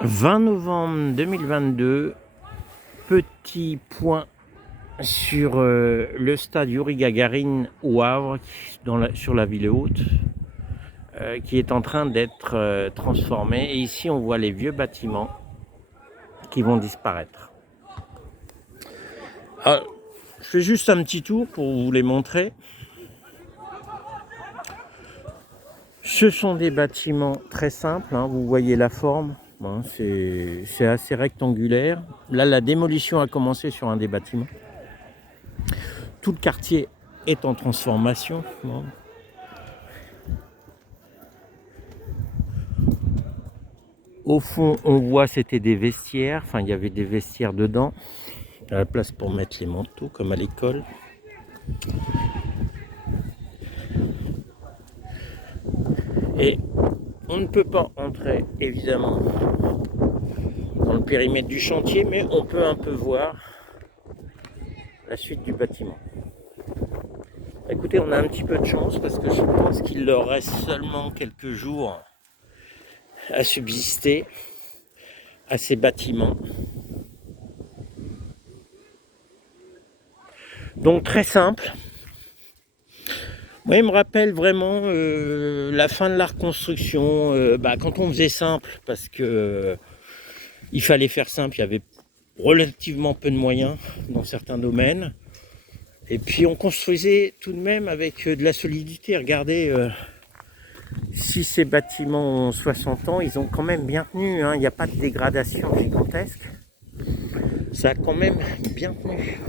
20 novembre 2022, petit point sur le stade Youri Gagarine au Havre, sur la ville haute, qui est en train d'être transformé. Et ici, on voit les vieux bâtiments qui vont disparaître. Alors, je fais juste un petit tour pour vous les montrer. Ce sont des bâtiments très simples, hein, vous voyez la forme. Bon, c'est assez rectangulaire. Là, la démolition a commencé sur un des bâtiments. Tout le quartier est en transformation. Bon. Au fond, on voit c'était des vestiaires. Enfin, il y avait des vestiaires dedans. À la place pour mettre les manteaux, comme à l'école. Et on ne peut pas entrer, évidemment, dans le périmètre du chantier, mais on peut un peu voir la suite du bâtiment. Écoutez, on a un petit peu de chance parce que je pense qu'il leur reste seulement quelques jours à subsister à ces bâtiments. Donc très simple. Moi, il me rappelle vraiment la fin de la reconstruction, quand on faisait simple, parce que il fallait faire simple, il y avait relativement peu de moyens dans certains domaines. Et puis on construisait tout de même avec de la solidité. Regardez, si ces bâtiments ont 60 ans, ils ont quand même bien tenu, hein. Il n'y a pas de dégradation gigantesque. Ça a quand même bien tenu.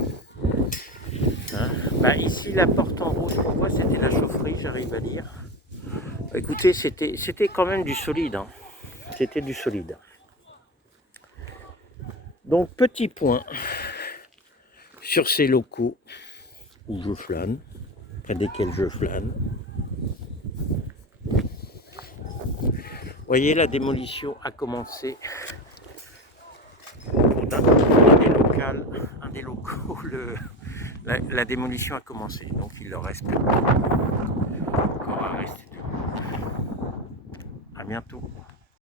Hein. Ici, la porte en rouge qu'on voit, c'était la chaufferie, j'arrive à dire. Écoutez, c'était quand même du solide. Hein. C'était du solide. Donc, petit point sur ces locaux où je flâne, près desquels je flâne. Vous voyez, la démolition a commencé. Un des locaux, la démolition a commencé. Donc, il leur reste encore à rester debout. À bientôt.